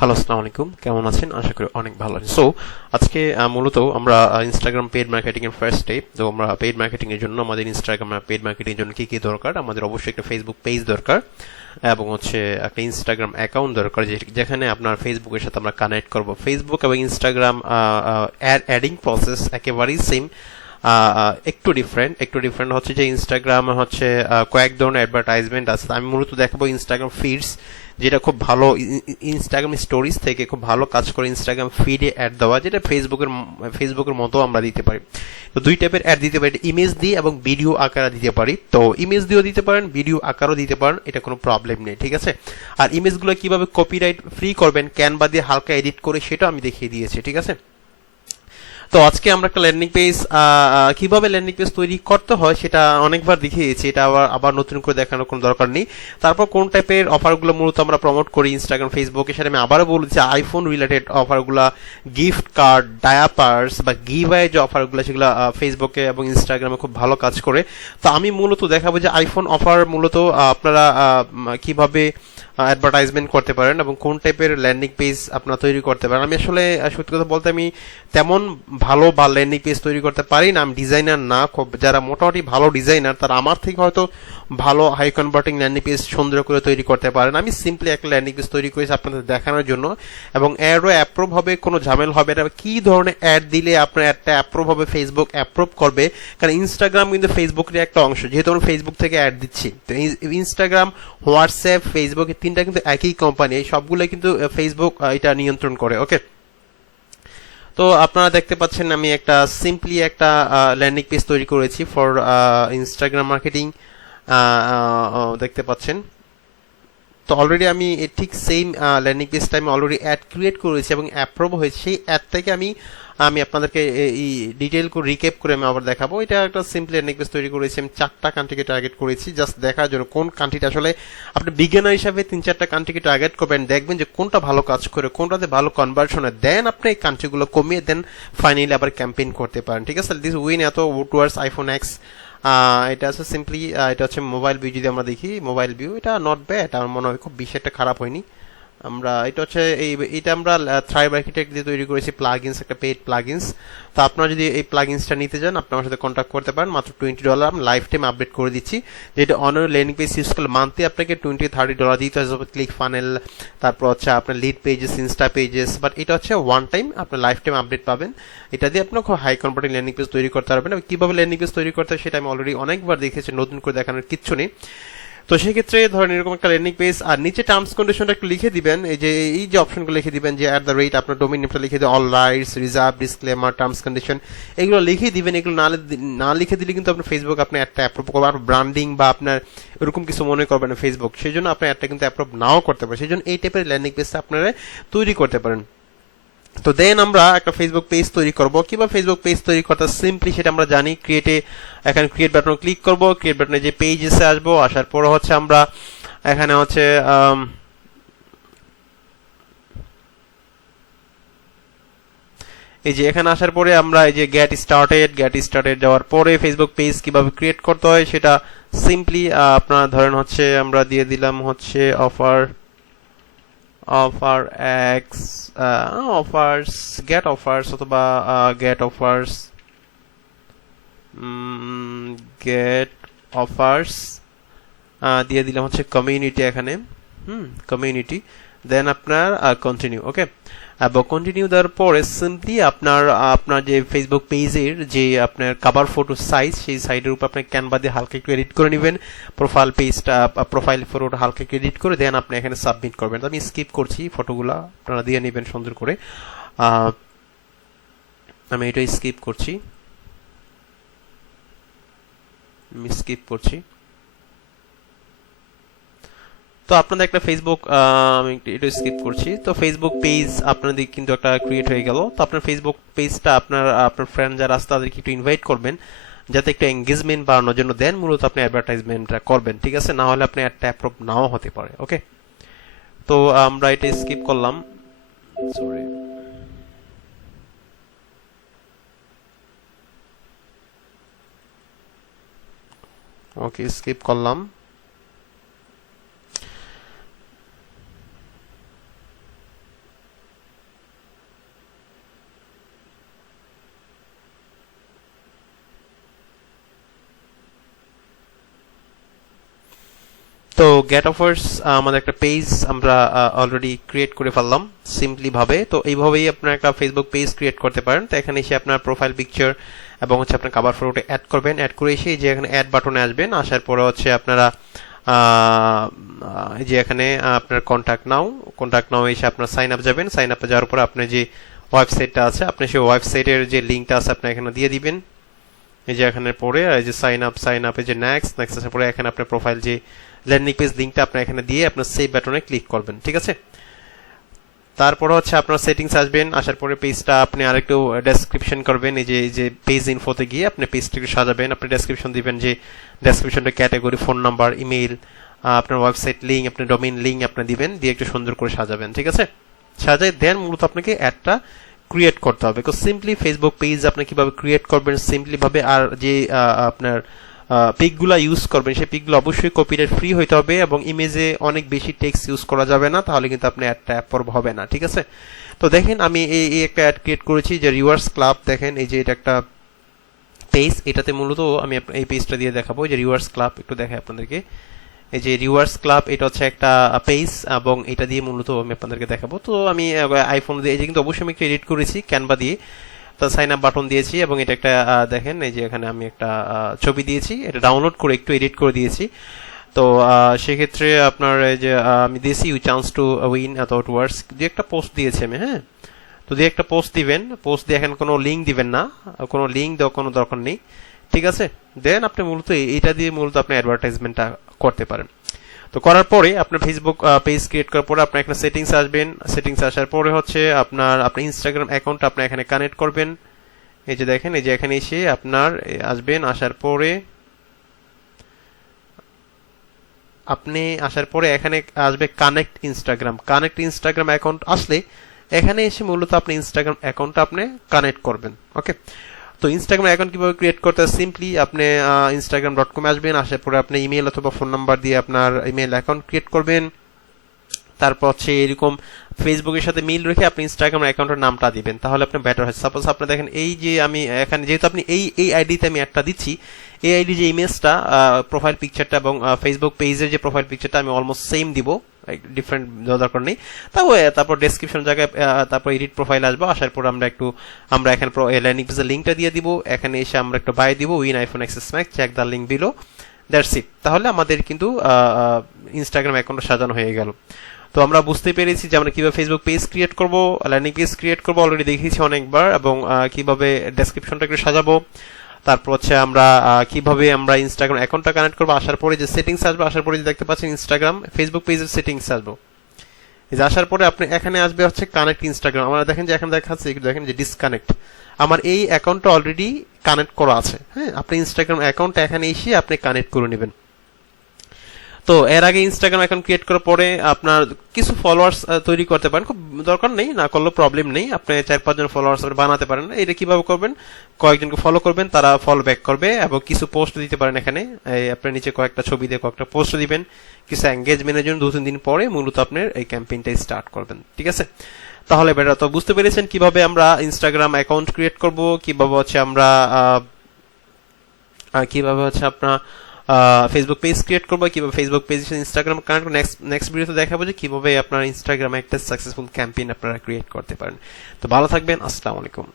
Hello, আসসালামু আলাইকুম। কেমন আছেন? আশা করি অনেক ভালো আছেন। সো আজকে মূলত আমরা ইনস্টাগ্রাম পেইড মার্কেটিং এর ফার্স্ট স্টেপ। তো আমরা পেইড মার্কেটিং এর জন্য আমাদের ইনস্টাগ্রাম পেইড মার্কেটিং এর জন্য কি কি দরকার, আমাদের অবশ্যই একটা ফেসবুক পেজ দরকার এবং হচ্ছে একটা ইনস্টাগ্রাম অ্যাকাউন্ট দরকার, যেখানে আপনার ফেসবুকের সাথে আমরা কানেক্ট করব। ফেসবুক এবং ইনস্টাগ্রাম অ্যাডিং প্রসেস একেবারেই সেম, একটু ডিফারেন্ট হচ্ছে যে ইনস্টাগ্রাম হচ্ছে কয়েক ধরনের অ্যাডভার্টাইজমেন্ট আছে। আমি মূলত দেখাবো ইনস্টাগ্রাম ফিডস, যেটা খুব ভালো। ইনস্টাগ্রাম স্টোরিজ থেকে খুব ভালো কাজ করে ইনস্টাগ্রাম ফিডে অ্যাড দেওয়া, যেটা ফেসবুকের মতো আমরা দিতে পারি। তো দুই টাইপের অ্যাড দিতে পারি, ইমেজ দিয়ে এবং ভিডিও আকারে দিতে পারি। তো ইমেজ দিয়েও দিতে পারেন, ভিডিও আকারও দিতে পারেন, এটা কোনো প্রবলেম নেই, ঠিক আছে। আর ইমেজগুলো কিভাবে কপিরাইট ফ্রি করবেন ক্যানভা দিয়ে হালকা এডিট করে, সেটা আমি দেখিয়ে দিয়েছি, ঠিক আছে। তো আজকে আমরা একটা ল্যান্ডিং পেজ, কিভাবে ল্যান্ডিং পেজ তৈরি করতে হয় সেটা অনেকবার দেখিয়েছি, এটা আবার আবার নতুন করে দেখানোর কোনো দরকার নেই। তারপর কোন টাইপের অফারগুলো মূলত আমরা প্রমোট করি ইনস্টাগ্রাম ফেসবুকে, সেটা আমি আবারও বলছি। আইফোন রিলেটেড অফারগুলো, গিফট কার্ড, ডায়াপার্স বা গিভওয়ে যে অফারগুলো, সেগুলো ফেসবুকে এবং ইনস্টাগ্রামে খুব ভালো কাজ করে। তো আমি মূলত দেখাবো যে আইফোন অফার মূলত আপনারা কিভাবে অ্যাডভার্টাইজমেন্ট করতে পারেন এবং কোন টাইপের ল্যান্ডিং পেজ আপনারা তৈরি করতে পারেন। আমি আসলে সত্যি কথা বলতে আমি তেমন ভালো বা ল্যান্ডিং পেজ তৈরি করতে পারি না, আমি ডিজাইনার না। খুব যারা মোটামুটি ভালো ডিজাইনার তারা আমার থেকে হয়তো ভালো হাই কনভার্টিং ল্যান্ডিং পেজ সুন্দর করে তৈরি করতে পারেন। আমি সিম্পলি একটা ল্যান্ডিং পেজ তৈরি করেছি আপনাদের দেখানোর জন্য, এবং অ্যাডও অ্যাপ্রুভ হবে, কোনো ঝামেল হবে না। কি ধরনের অ্যাড দিলে আপনার অ্যাডটা অ্যাপ্রুভ হবে, ফেসবুক অ্যাপ্রুভ করবে, কারণ ইনস্টাগ্রাম কিন্তু ফেসবুকের একটা অংশ, যেহেতু আমরা ফেসবুক থেকে অ্যাড দিচ্ছি। তো ইনস্টাগ্রাম, হোয়াটসঅ্যাপ, ফেসবুক এই তিনটা কিন্তু একই কোম্পানি, এই সবগুলো কিন্তু ফেসবুক এটা নিয়ন্ত্রণ করে, ওকে। তো আপনারা দেখতে পাচ্ছেন আমি একটা সিম্পলি একটা ল্যান্ডিং পেজ তৈরি করেছি ফর ইনস্টাগ্রাম মার্কেটিং, দেখতে পাচ্ছেন। তো অলরেডি আমি ঠিক সেম ল্যান্ডিং পেজটা আমি অলরেডি অ্যাড ক্রিয়েট করেছি এবং অ্যাপ্রুভ হয়েছে। সেই অ্যাডটাকে আমি আমি আপনাদেরকে এই ডিটেইল করে রিক্যাপ করে আমি আবার দেখাবো। এটা একটা সিম্পল ল্যান্ডিং পেজ তৈরি করেছি আমি, 4টা কান্ট্রিকে টার্গেট করেছি জাস্ট দেখার জন্য কোন কান্ট্রিটা আসলে আপনি বিজ্ঞানী হিসাবে 3-4টা কান্ট্রিকে টার্গেট করবেন, দেখবেন যে কোনটা ভালো কাজ করে, কোনটাতে ভালো কনভার্সন হয়, দেন আপনি এই কান্ট্রিগুলো কমিয়ে দেন ফাইনালি আবার ক্যাম্পেইন করতে পারেন, ঠিক আছে। দিস উইন এত টুয়ার্ডস আইফোন এক্স। এটা আছে সিম্পলি, এটা হচ্ছে মোবাইল ভিউ। যদি আমরা দেখি মোবাইল ভিউ, এটা নট ব্যাড, আমার মনে হয় খুব বেশি একটা খারাপ হয়নি। আমরা এটা হচ্ছে এটা আমরা থ্রাইভ আর্কিটেক্ট দিয়ে তৈরি করেছি প্লাগইনস, একটা পেইড প্লাগইনস। তো আপনারা যদি এই প্লাগইনসটা নিতে চান আপনি আমার সাথে কন্ট্যাক্ট করতে পারেন, মাত্র $20 আমি লাইফ টাইম আপডেট করে দিচ্ছি। যেটা অনার ল্যান্ডিং পেজ ইউজ করলে মান্থলি আপনাকে $20-30 দিতে হবে, ক্লিক ফানেল, তারপর হচ্ছে আপনার lead pages, Insta pages. But এটা হচ্ছে ওয়ান টাইম, আপনার লাইফ টাইম আপডেট পাবেন। এটা দিয়ে আপনার খুব হাই কনভার্টিং ল্যান্ডিং পেজ তৈরি করতে পারবেন। এবং কিভাবে ল্যান্ডিং পেজ তৈরি করতে হয় সেটা আমি অলরেডি অনেকবার দেখেছি, নতুন করে দেখানোর কিচ্ছু নেই। তো সেক্ষেত্রে ধরেন এরকম একটা ল্যান্ডিং পেজ, আর নিচে টার্মস কন্ডিশনটা একটু লিখে দিবেন, এই যে অপশনগুলো লিখে দিবেন, যে @ আপনার ডোমেইন নেমটা লিখে দিবেন, all rides reserve, disclaimer, terms condition, এগুলো লিখে দিবেন। এগুলো না লিখে দিলে কিন্তু আপনার ফেসবুক আপনি একটা অ্যাপ্রুভ করবে, আর ব্র্যান্ডিং বা আপনার এরকম কিছু মনে করবেন না ফেসবুক, সেই জন্য আপনি একটা কিন্তু অ্যাপ্রুভ নাও করতে পারেন। সেই জন্য এই টাইপের ল্যান্ডিং পেজটা আপনারা তৈরি করতে পারেন। তো দেন আমরা একটা ফেসবুক পেজ তৈরি করব। কিভাবে ফেসবুক পেজ তৈরি করতে সিম্পলি সেটা আমরা জানি। এখানে ক্রিয়েট বাটন ক্লিক করব, ক্রিয়েট বাটনে যে পেজেসে আসবো, আসার পর হচ্ছে আমরা এখানে হচ্ছে এই যে এখানে আসার পরে আমরা এই যে গেট স্টার্টেড যাওয়ার পরে ফেসবুক পেজ কিভাবে ক্রিয়েট করতে হয় সেটা সিম্পলি আপনারা ধরেন হচ্ছে আমরা দিয়ে দিলাম হচ্ছে offer X, offers, get offers, অথবা গেট অফার্স, গেট অফার্স দিয়ে দিলাম হচ্ছে কমিউনিটি এখানে, কমিউনিটি। দেন আপনার কন্টিনিউ, ওকে। এবং কন্টিনিউ দেওয়ার পরে সিম্পলি আপনার যে ফেসবুক পেজের যে আপনার কভার ফটো সাইজ, সেই সাইডের উপর আপনি ক্যানভা দিয়ে হালকা একটু এডিট করে নেবেন, প্রোফাইল ফটোটা হালকা একটু এডিট করে দেন আপনি এখানে সাবমিট করবেন। আমি স্কিপ করছি, ফটোগুলা আপনারা দিয়ে নেবেন সুন্দর করে। আমি এটা স্কিপ করছি, তো আপনাদের একটা ফেসবুক, আমি এটা স্কিপ করছি। তো ফেসবুক পেজ আপনাদের কিন্তু একটা ক্রিয়েট হয়ে গেল। তো আপনার ফেসবুক পেজটা আপনার ফ্রেন্ড যারা আছে তাদেরকে একটু ইনভাইট করবেন, যাতে একটু এঙ্গেজমেন্ট বাড়ানোর জন্য। দেন মূলত আপনি অ্যাডভার্টাইজমেন্টটা করবেন, ঠিক আছে, না হলে আপনি একটা অ্যাপ্রুভ নাও হতে পারে, ওকে। তো আমরা এটা স্কিপ করলাম, সরি, ওকে, স্কিপ করলাম। তো গেট অফার্স আমাদের একটা পেজ আমরা অলরেডি ক্রিয়েট করে ফেললাম সিম্পলি ভাবে। তো এইভাবেই আপনার একটা ফেসবুক পেজ ক্রিয়েট করতে পারেন। তো এখানে এসে আপনার প্রোফাইল পিকচার এবং হচ্ছে আপনার কভার ফটোটা অ্যাড করবেন। অ্যাড করে এসে যে এখানে অ্যাড বাটনে আসবেন, আসার পরে হচ্ছে আপনারা এই যে এখানে আপনার কন্ট্যাক্ট নাও এসে আপনার সাইন আপ যাবেন। সাইন আপে যাওয়ার পরে আপনার যে ওয়েবসাইটটা আছে, আপনি সেই ওয়েবসাইটের যে লিঙ্কটা আছে আপনি এখানে দিয়ে দিবেন। এই যে এখানে পরে এই যে সাইন আপে যে নেক্সট আসার পরে এখানে আপনার প্রোফাইল যে ল্যান্ডিং পেজ লিঙ্কটা আপনি এখানে দিয়ে আপনার সেভ বাটনে ক্লিক করবেন, ঠিক আছে। তারপর হচ্ছে আপনার সেটিংস আসবেন, আসার পরে পেজটা আপনি আরেকটু ডেসক্রিপশন করবেন। এই যে পেজ ইনফোতে গিয়ে আপনি পেজটাকে সাজাবেন। আপনি ডেসক্রিপশন দিবেন, যে ডেসক্রিপশনটা ক্যাটাগরি, ফোন নাম্বার, ইমেইল, আপনার ওয়েবসাইট লিঙ্ক, আপনার ডোমেইন লিঙ্ক আপনি দিবেন, দিয়ে একটু সুন্দর করে সাজাবেন, ঠিক আছে। সাজাই দেন মূলত আপনাকে অ্যাডটা ক্রিয়েট করতে হবে। সিম্পলি ফেসবুক পেজ আপনি কিভাবে ক্রিয়েট করবেন সিম্পলি ভাবে, আর যে আপনার পিকগুলো ইউজ করবেন সেই পিকগুলো অবশ্যই কপিরাইট ফ্রি হইতে হবে এবং ইমেজে অনেক বেশি টেক্সট ইউজ করা যাবে না, তাহলে কিন্তু আপনি অ্যাডটা অ্যাপ্রুভ হবে না, ঠিক আছে। তো দেখেন আমি এই একটা অ্যাড ক্রিয়েট করেছি যে রিভার্স ক্লাব। দেখেন এই যে এটা একটা পেজ, এটাতে মূলত আমি এই পেজটা দিয়ে দেখাবো যে রিভার্স ক্লাব। একটু দেখাই আপনাদেরকে, এই যে রিভার্স ক্লাব এটা হচ্ছে একটা পেজ এবং এটা দিয়ে মূলত আমি আপনাদেরকে দেখাবো। তো আমি আইফোন দিয়ে, এই যে কিন্তু অবশ্যই আমি একটু এডিট করেছি ক্যানভা দিয়ে। তো সাইন আপ বাটন দিয়েছি এবং এটা একটা দেখেন এই যে এখানে আমি একটা ছবি দিয়েছি, এটা ডাউনলোড করে একটু এডিট করে দিয়েছি। তো সেক্ষেত্রে আপনার এই যে আমি দিয়েছি you chance to win without words, দিয়ে একটা পোস্ট দিয়েছি আমি, হ্যাঁ। তো দিয়ে একটা পোস্ট দিবেন, পোস্ট দিয়ে এখন কোনো লিঙ্ক দিবেন না, কোনো লিঙ্ক দেওয়ার কোনো দরকার নেই, ঠিক আছে। দেন আপনি মূলত এটা দিয়ে মূলত আপনি অ্যাডভার্টাইজমেন্টটা করতে পারেন। তো করার পরে আপনার ফেসবুক পেজ ক্রিয়েট করার পরে আপনার এখানে সেটিংস আসবেন। সেটিংস আসার পরে হচ্ছে আপনার ইনস্টাগ্রাম অ্যাকাউন্ট আপনি এখানে কানেক্ট করবেন। এই যে দেখেন এই যে এখানে এসে আপনার আসবেন, আসার পরে এখানে আসবে কানেক্ট ইনস্টাগ্রাম অ্যাকাউন্ট। আসলে এখানে এসে মূলত আপনি ইনস্টাগ্রাম অ্যাকাউন্টটা আপনি কানেক্ট করবেন, ওকে। তো ইনস্টাগ্রাম অ্যাকাউন্ট কিভাবে ক্রিয়েট করতে হয়, সিম্পলি আপনি instagram.com আসবেন, আসার পরে আপনি ইমেল অথবা ফোন নাম্বার দিয়ে আপনার ইমেল অ্যাকাউন্ট ক্রিয়েট করবেন। তারপর হচ্ছে এরকম ফেসবুকের সাথে মিল রেখে আপনি ইনস্টাগ্রাম অ্যাকাউন্টের নামটা দিবেন, তাহলে আপনি বেটার হয়। সাপোজ আপনি দেখেন এই যে আমি এখানে যেহেতু আপনি এই আইডিতে আমি একটা দিচ্ছি, এই আইডি যে ইমেজটা প্রোফাইল পিকচারটা এবং ফেসবুক পেজের যে প্রোফাইল পিকচারটা আমি অলমোস্ট সেম দিব, ডিফারেন্ট দরকার নেই। তারপর ডেসক্রিপশন জায়গায় তারপর এডিট প্রোফাইল আসবো, আসার পর আমরা এখানে ল্যান্ডিং পেজের লিঙ্কটা দিয়ে দিব। এখানে এসে আমরা একটু বাই দিব, win iPhone XS Max, check the link below, that's it. তাহলে আমাদের কিন্তু ইনস্টাগ্রাম অ্যাকাউন্ট সাজানো হয়ে গেল। তো আমরা বুঝতে পেরেছি যে আমরা কিভাবে ফেসবুক পেজ ক্রিয়েট করব, ল্যান্ডিং পেজ ক্রিয়েট করব, অলরেডি দেখিয়েছি অনেকবার, এবং কিভাবে ডেসক্রিপশনটা একটু সাজাবো। তারপর হচ্ছে আমরা কিভাবে আমরা ইনস্টাগ্রাম অ্যাকাউন্টটা কানেক্ট করবো, আসার পরে যে সেটিংস আসবে, আসার পরে যে দেখতে পাচ্ছেন ইনস্টাগ্রাম ফেসবুক পেজের সেটিংস আসবো। এই যে আসার পরে আপনি এখানে আসবে হচ্ছে কানেক্ট ইনস্টাগ্রাম। আমরা দেখেন যে এখানে দেখাচ্ছে, দেখেন যে ডিসকানেক্ট, আমার এই অ্যাকাউন্টটা অলরেডি কানেক্ট করা আছে, হ্যাঁ। আপনি ইনস্টাগ্রাম অ্যাকাউন্টটা এখানে এসে আপনি কানেক্ট করে নেবেন। তো এর আগে ইনস্টাগ্রাম অ্যাকাউন্ট ক্রিয়েট করার পরে আপনার কিছু ফলোয়ার্স তৈরি করতে পারেন, খুব দরকার নেই, না করলেও প্রবলেম নেই। আপনি 4-5 জন ফলোয়ার্স বানাতে পারেন। এটা কিভাবে করবেন, কয়েকজনকে ফলো করবেন, তারা ফলো ব্যাক করবে, এবং কিছু পোস্ট দিতে পারেন এখানে। আপনার নিচে কয়েকটা ছবি দিয়ে কয়েকটা পোস্ট দিবেন, কিছু এঙ্গেজমেন্টের জন্য 2-3 দিন পরে মূলত আপনার এই ক্যাম্পেইনটা স্টার্ট করবেন, ঠিক আছে। তাহলে বেটার। তো বুঝতে পেরেছেন কিভাবে আমরা ইনস্টাগ্রাম অ্যাকাউন্ট ক্রিয়েট করব, কিভাবে হচ্ছে আমরা আপনার ফেসবুক পেজ ক্রিয়েট করবো, কিভাবে Facebook page Instagram connect. Next ভিডিওতে দেখাবো যে কিভাবে আপনার ইনস্টাগ্রামে একটা সাকসেসফুল ক্যাম্পেইন আপনারা ক্রিয়েট করতে পারেন। তো ভালো থাকবেন, আসসালামু আলাইকুম।